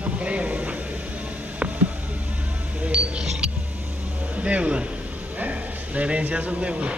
No creo. Deuda. La herencia son deuda.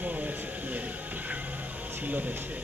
Vamos a ver si quiere, si lo desea.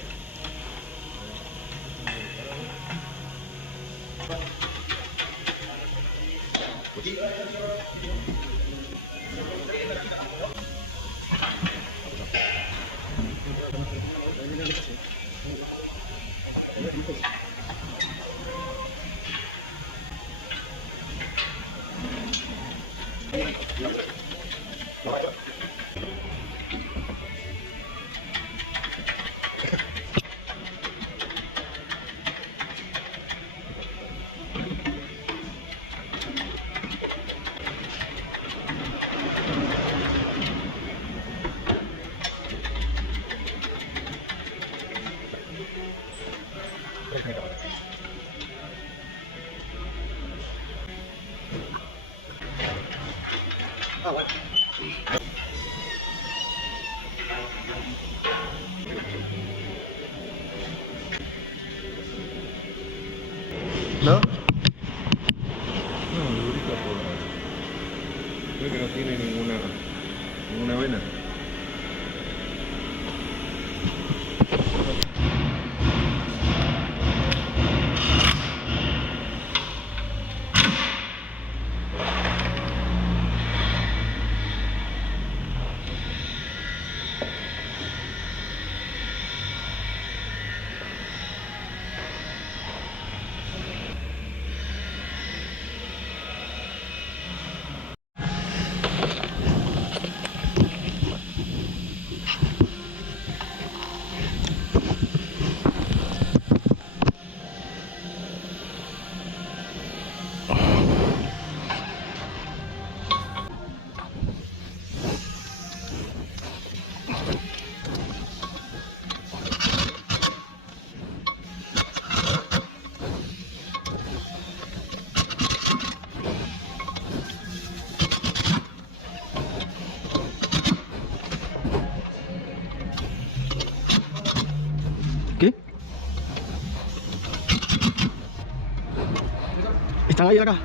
Ah, bueno. ¿No? No, lubrica por... Creo que no tiene ninguna vena. ¿Qué? ¿Están ahí acá?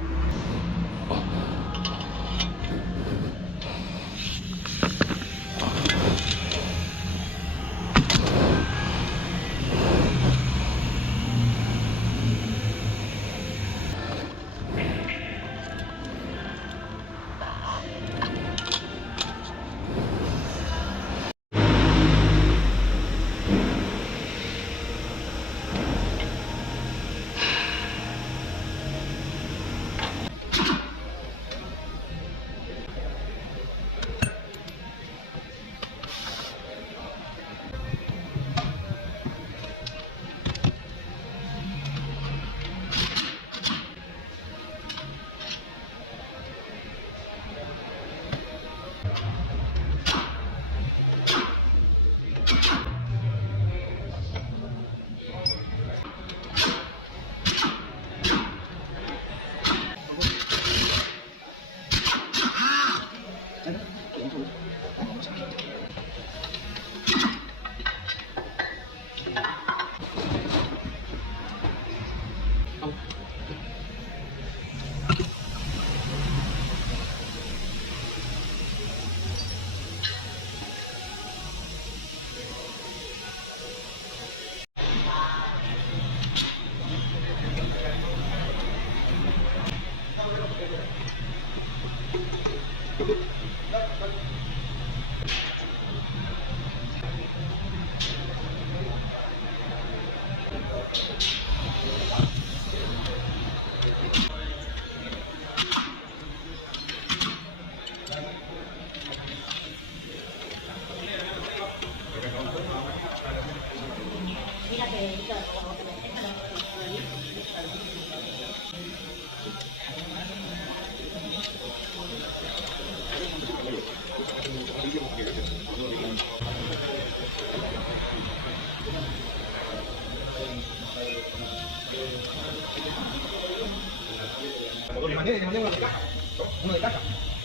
Uno de caja,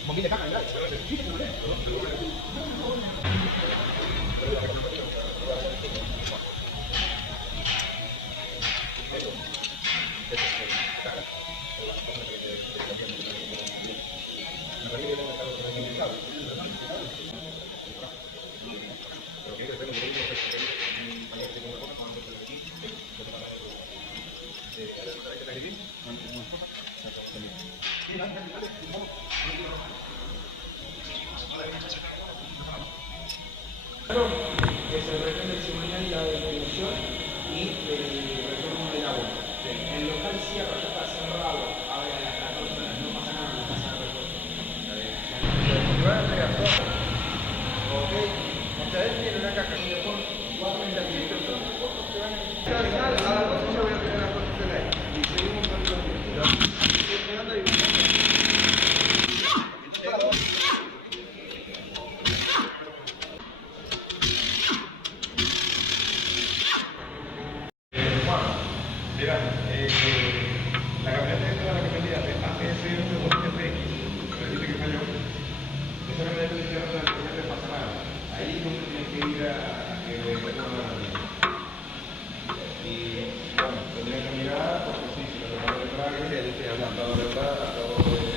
bombín de caja, que es el retorno testimonial y la definición y el retorno del agua. El local cierra, ya está cerrado, abre a las 14 horas, no pasa nada en la casa de retorno. Ok, o sea, él tiene una caja y después 4 mililitros, ¿cuántos te van a necesitar? A las 12 yo voy a tener las condiciones ahí. Y seguimos con los días. Mira, la camioneta esta la que vendía hace ese TPX, pero dice que falló. Esa camioneta dice que no le pasa nada. Ahí uno tiene que ir a que le retornen la camioneta. Y bueno, tendría que mirar, porque sí, si lo tomamos de traje, dice hablando de verdad, acabo de...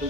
Tú